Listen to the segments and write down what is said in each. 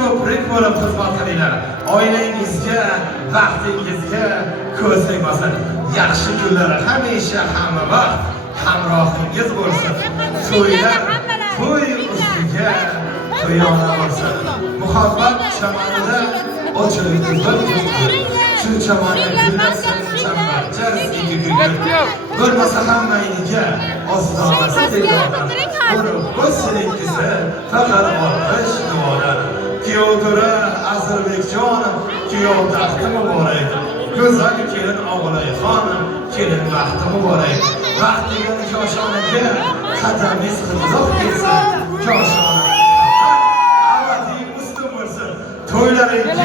ko'prik bo'lib xizmat qilinglar. Oilangizga, vaqtingizga ko'z tegmasin. Yaxshi kunlar hamisha hamma vaqt hamrohingiz bo'lsin. To'ylar to'y ustiga to'yona bo'lsin. Muhabbat chamanida ochilib turgan shu chamanni gullasin chambarcha sizga gullar. Bo'lmasa hammayiga ostonasi tegadi. Bu seninkisi faqat olqish duolar. Kuyovdura Ozarbekjon, kuyov taxti muborak. Go'zal kelin O'g'layxon, kelin vaqti muborak. Vaqtiga koshonaga qadamingiz qildoq kelsin. Koshona abadiy ustun bo'lsin. To'ylaringiz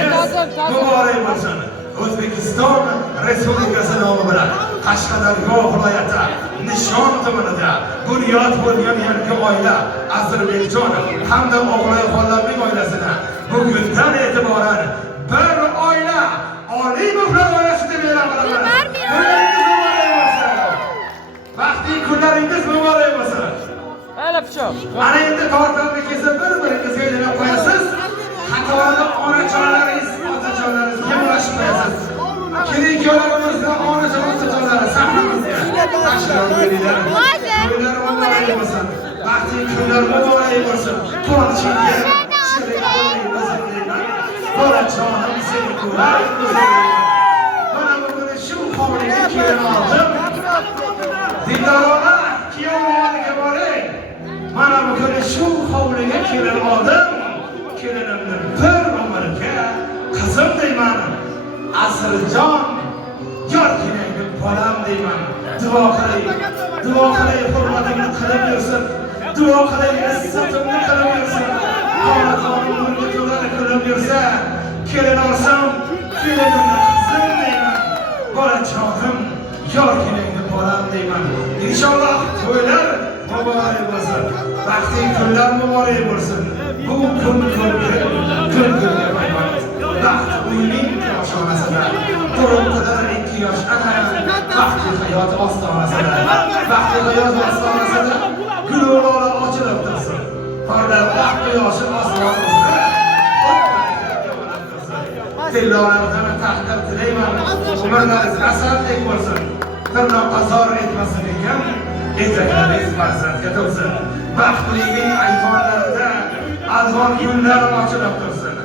muborak bo'lsin. O'zbekiston Respublikasi nomi bilan Qashqadaryo viloyati Nishon tumanida bunyod bo'lgan yangi oila Ozarbekjon hamda O'g'layxonlarning oilasini bugundan e'tiboran bir oila oliy muhlat oilasi deb e'lon qilaman. Vaqti kunlaringiz muborak bo'lsin. Ana endi tortlarni kesib bir-biringizga aylanib qo'yasiz. Xatolarni onajonlaringiz, otajonlaringizga ulashib qo'yasiz. Keling-kuyovlarimizni onajon, otajonlari sahnamizga tashlab qo'yinglar. To'ylar muborak bo'lsin. Vaqti kunlar muborak bo'lsin. Quvonchingga shirin bo'lsin deyman. Bolajonim seni ko'rib mana bugun shu hovliga kelib oldim. Dildorona kuyovlarga boring. Mana bugun shu hovliga kelib oldim. Kelinimni bir umrga qizim deyman. Asrjon yorkinangni bolam deyman. Duo qiling. Duo qiling, hurmatimni qilib yursin. Duo qiling, izzatimni qilib yursin. Xonadonimni nurga to'lani qilib yursa, kelin olsam, kelinimni qizim deyman. Bolajonim yorkinangni bolam deyman. Inshaalloh to'ylar muborak bo'lsin. Vaqti kunlar muborak bo'lsin. Bu kun vaqt uyning koshonasida turibdilar 2 yosh ana vaqti hayot ostonasida. Vaqti hayot ostonasida gullar ochilib tursin. Parlab vaqt quyoshi ostonasida Dildoralardan taqdir tilayman. Umrlaringiz asaldek bo'lsin. Tirnoq azor etmasin ekan, etaklaringiz farzandga to'lsin. Baxtlining ayvonlarida alvon kunlar ochilib tursin.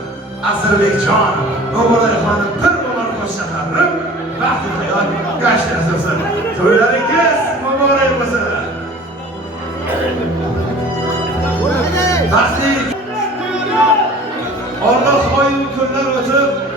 Ozarbekjon, O'g'layxonim bir umr qo'shshaharnim, vaqti hayot gashtina sursin. To'ylaringiz muborak bo'lsin. Vaqti Alloh oy kunlar o'tib